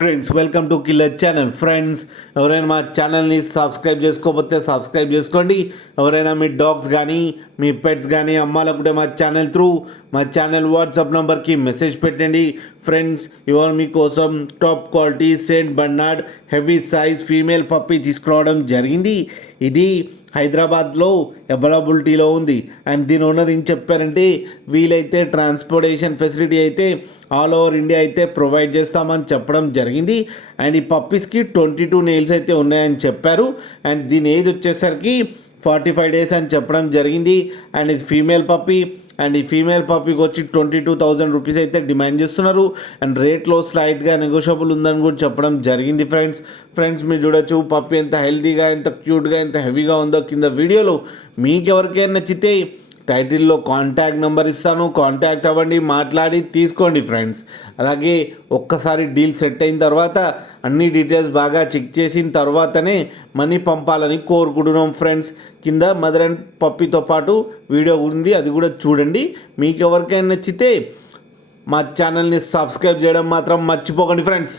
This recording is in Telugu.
Friends welcome to killer channel. Friends ఎవరైనా మా ఛానల్ని సబ్స్క్రైబ్ చేసుకోకపోతే సబ్స్క్రైబ్ చేసుకోండి. ఎవరైనా మీ డాగ్స్ కానీ మీ పెట్స్ కానీ అమ్మాలనుకుంటే మా ఛానల్ వాట్సాప్ నెంబర్కి మెసేజ్ పెట్టండి. ఫ్రెండ్స్ ఇవాళ మీకోసం top quality Saint Barnard heavy size female puppy తీసుకురావడం జరిగింది. ఇది హైదరాబాద్లో అవైలబిలిటీలో ఉంది. అండ్ దీని ఓనర్ ఏం చెప్పారంటే వీలైతే ట్రాన్స్పోర్టేషన్ ఫెసిలిటీ అయితే ఆల్ ఓవర్ ఇండియా అయితే ప్రొవైడ్ చేస్తామని చెప్పడం జరిగింది. అండ్ ఈ పప్పీస్కి 22 నెయిల్స్ అయితే ఉన్నాయని చెప్పారు. అండ్ దీని ఏజ్ వచ్చేసరికి 45 డేస్ అని చెప్పడం జరిగింది. అండ్ ఇది ఫీమేల్ పప్పీ. అండ్ ఈ ఫీమేల్ పప్పీకి వచ్చి 22,000 రూపీస్ అయితే డిమాండ్ చేస్తున్నారు. అండ్ రేట్లో స్లైట్గా నెగోషియబుల్ ఉందని కూడా చెప్పడం జరిగింది. ఫ్రెండ్స్ మీరు చూడొచ్చు పప్పీ ఎంత హెల్తీగా, ఎంత క్యూట్గా, ఎంత హెవీగా ఉందో కింద వీడియోలో. మీకు ఎవరికైనా నచ్చితే టైటిల్లో కాంటాక్ట్ నెంబర్ ఇస్తాను, కాంటాక్ట్ అవ్వండి, మాట్లాడి తీసుకోండి ఫ్రెండ్స్. అలాగే ఒక్కసారి డీల్ సెట్ అయిన తర్వాత అన్ని డీటెయిల్స్ బాగా చెక్ చేసిన తర్వాతనే మనీ పంపాలని కోరుకుంటున్నాం ఫ్రెండ్స్. కింద మదర్ అండ్ పప్పీతో పాటు వీడియో ఉంది, అది కూడా చూడండి. మీకు ఎవరికైనా నచ్చితే మా ఛానల్ని సబ్స్క్రైబ్ చేయడం మాత్రం మర్చిపోకండి ఫ్రెండ్స్.